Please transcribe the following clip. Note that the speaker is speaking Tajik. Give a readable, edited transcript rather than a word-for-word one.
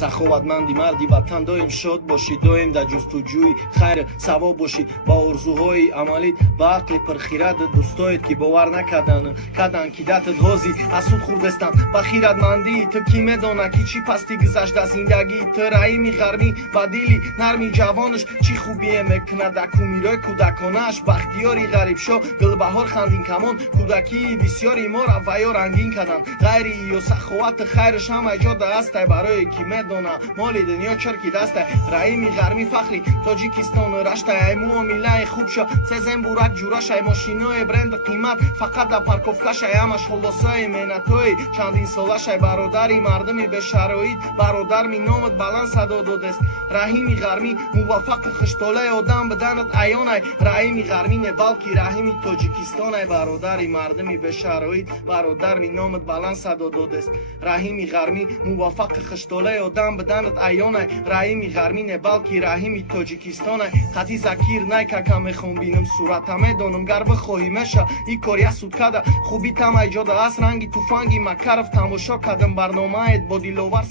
саховатманди марди ватан доим шод бошӣ доим дар ҷустуҷӯи хайр савоб бошӣ ба орзуҳои амалит ба ақли пурхират дӯстоет ки бовар накардан ки датат ҳозир аз суд хурдестанд ба хиратмандии ту ки медона ки чӣ пастӣ гузашта зиндагии ту раими ғармӣ ба дили нарми ҷавонаш чӣ хубие мекунад дар кумирои кӯдаконааш бахтиёри ғарибшо гулбаҳор хандин камон кӯдакии бисёри моро ваё рангин карданд ғайри ё саховати хайраш ҳама ҷода астай барое ки медона моли дунё чорки дастай раими ғармӣ фахри тоҷикистон раштай ай муомилаи хубшо сезем бурак ҷурашай мошинои бренд қимат фақат дар парковкашай ҳамаш ҳолосаи меҳнатҳои чандин солашай бародари мардуми бешароит бародарми номат баланд садо додест раҳими ғармӣ муваффақи хуштолаи одам биданат аёнай раҳими ғармӣ не балки раҳими тоҷикистонай бародари мардуми бешароит бародарми номат баланд садо додест раҳими ғармӣ муваффақи хуштолаи одам биданат аёнай раҳими ғармӣ не балки раҳими тоҷикистонай хати закир най кака мехом бинам сурата медонам гар бихоҳӣ меша и кор як суткада хуби тамай ҷода аст ранги туфанги макаров тамошо кардам барномает бо диловар